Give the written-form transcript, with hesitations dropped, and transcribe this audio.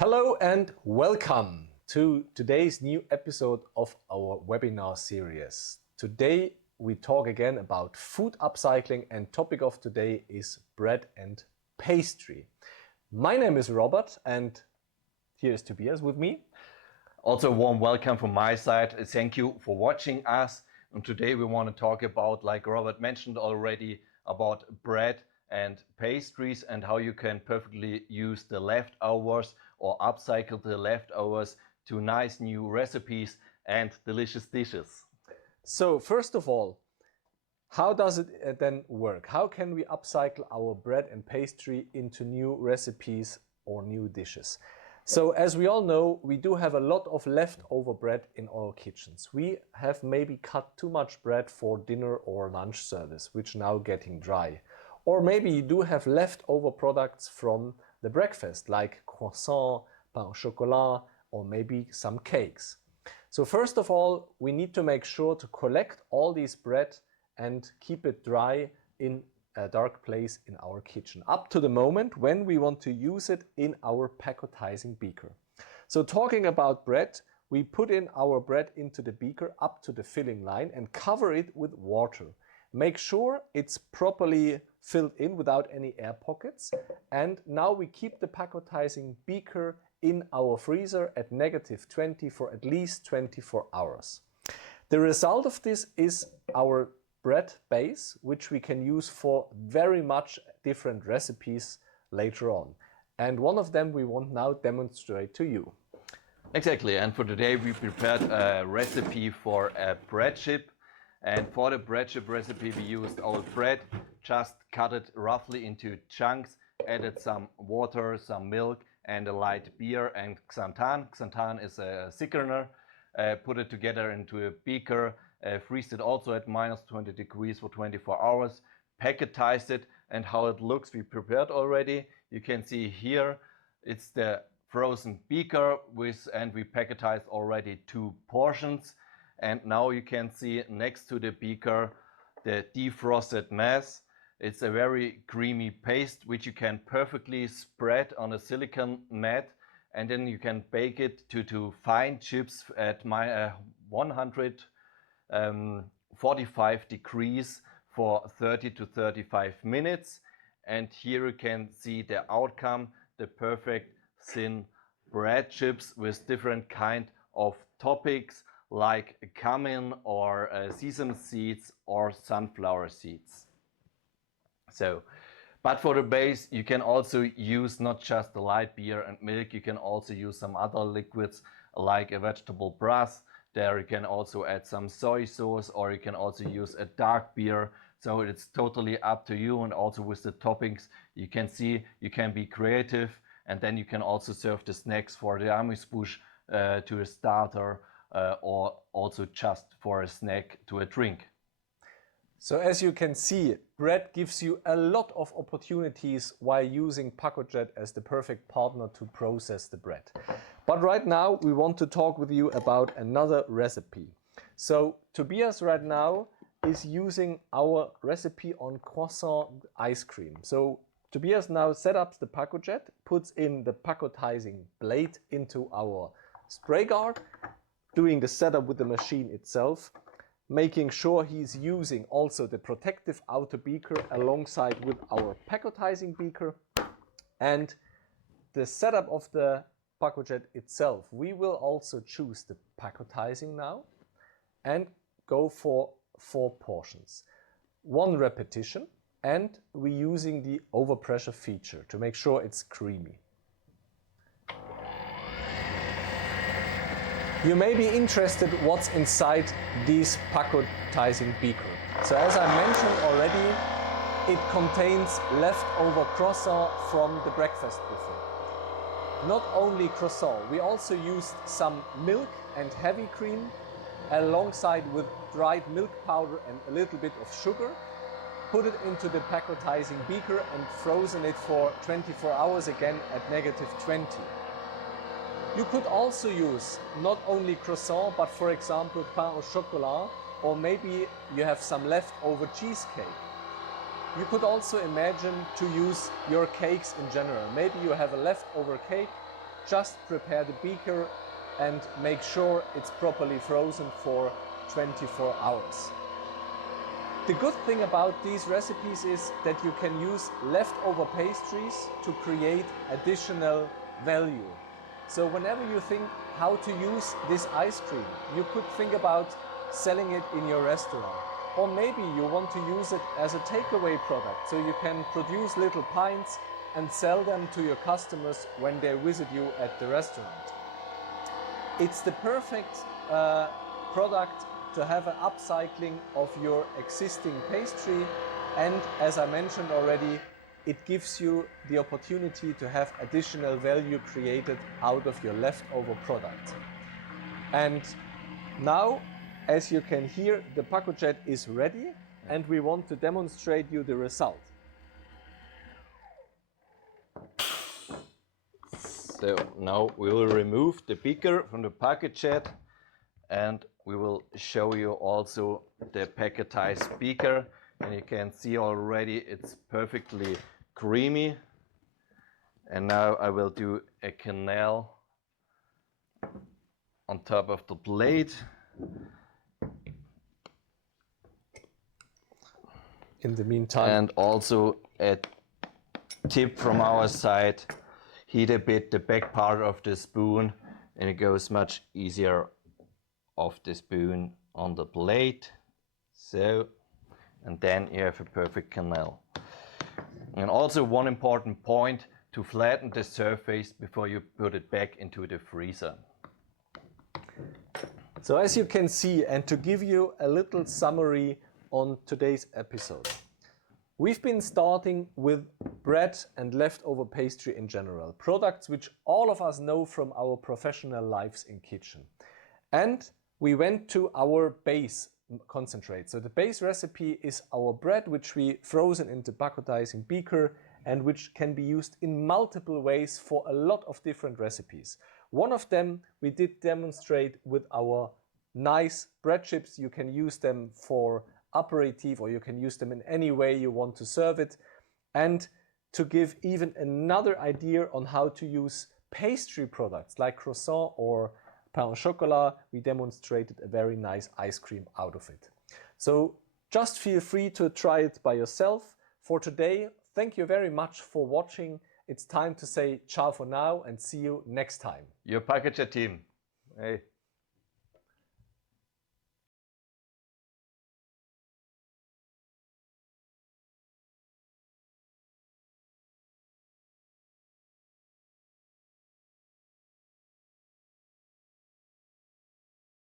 Hello and welcome to today's new episode of our webinar series. Today we talk again about food upcycling, and topic of today is bread and pastry. My name is Robert and here's Tobias with me. Also, a warm welcome from my side. Thank you for watching us. And today we want to talk about, like Robert mentioned already, about bread and pastries and how you can perfectly use the leftovers or upcycle the leftovers to nice new recipes and delicious dishes. So first of all, how does it then work? How can we upcycle our bread and pastry into new recipes or new dishes? So as we all know, we do have a lot of leftover bread in our kitchens. We have maybe cut too much bread for dinner or lunch service, which now getting dry. Or maybe you do have leftover products from the breakfast, like croissant, pain au chocolat, or maybe some cakes. So first of all, we need to make sure to collect all these bread and keep it dry in a dark place in our kitchen, up to the moment when we want to use it in our pacotizing beaker. So talking about bread, we put in our bread into the beaker up to the filling line and cover it with water. Make sure it's properly filled in without any air pockets. And now we keep the pacotizing beaker in our freezer at -20 for at least 24 hours. The result of this is our bread base, which we can use for very much different recipes later on. And one of them we want now demonstrate to you. Exactly, and for today we prepared a recipe for a bread chip. And for the bread chip recipe we used old bread, just cut it roughly into chunks, added some water, some milk and a light beer and xanthan. Xanthan is a thickener. Put it together into a beaker, freeze it also at -20 degrees for 24 hours, packetize it, and how it looks we prepared already. You can see here it's the frozen beaker and we packetized already 2 portions. And now you can see next to the beaker the defrosted mass. It's a very creamy paste which you can perfectly spread on a silicone mat, and then you can bake it to fine chips at 145 degrees for 30 to 35 minutes. And here you can see the outcome, the perfect thin bread chips with different kind of toppings like cumin or sesame seeds or sunflower seeds. But for the base you can also use not just the light beer and milk, you can also use some other liquids like a vegetable broth. There you can also add some soy sauce, or you can also use a dark beer. So it's totally up to you, and also with the toppings you can see you can be creative, and then you can also serve the snacks for the amuse-bouche to a starter or also just for a snack to a drink. So as you can see, bread gives you a lot of opportunities while using Pacojet as the perfect partner to process the bread. But right now we want to talk with you about another recipe. So Tobias right now is using our recipe on croissant ice cream. So Tobias now set up the Pacojet, puts in the pacotizing blade into our spray guard, doing the setup with the machine itself, making sure he's using also the protective outer beaker alongside with our pacotizing beaker, and the setup of the Pacojet itself. We will also choose the pacotizing now and go for 4 portions. 1 repetition, and we're using the overpressure feature to make sure it's creamy. You may be interested what's inside this pacotizing beaker. So as I mentioned already, it contains leftover croissant from the breakfast buffet. Not only croissant, we also used some milk and heavy cream alongside with dried milk powder and a little bit of sugar. Put it into the pacotizing beaker and frozen it for 24 hours again at -20. You could also use not only croissant, but for example pain au chocolat, or maybe you have some leftover cheesecake. You could also imagine to use your cakes in general. Maybe you have a leftover cake just prepare the beaker and make sure it's properly frozen for 24 hours. The good thing about these recipes is that you can use leftover pastries to create additional value. So whenever you think how to use this ice cream, you could think about selling it in your restaurant. Or maybe you want to use it as a takeaway product, so you can produce little pints and sell them to your customers when they visit you at the restaurant. It's the perfect product to have an upcycling of your existing pastry, and as I mentioned already, it gives you the opportunity to have additional value created out of your leftover product. And now, as you can hear, the Pacojet is ready, and we want to demonstrate you the result. So now we will remove the beaker from the Pacojet, and we will show you also the packetized beaker, and you can see already it's perfectly creamy. And now I will do a canal on top of the plate. In the meantime, And also a tip from our side, heat a bit the back part of the spoon, and it goes much easier off the spoon on the plate. So, and then you have a perfect canal. And also one important point, to flatten the surface before you put it back into the freezer. so as you can see, and to give you a little summary on today's episode, we've been starting with bread and leftover pastry in general, products which all of us know from our professional lives in kitchen. And we went to our base concentrate. So the base recipe is our bread, which we frozen into packetizing beaker and which can be used in multiple ways for a lot of different recipes. One of them we did demonstrate with our nice bread chips. You can use them for aperitif, or you can use them in any way you want to serve it. And to give even another idea on how to use pastry products like croissant or pain au chocolat, we demonstrated a very nice ice cream out of it. So just feel free to try it by yourself. For today, thank you very much for watching. It's time to say ciao for now and see you next time. Your Pacojet team. Hey.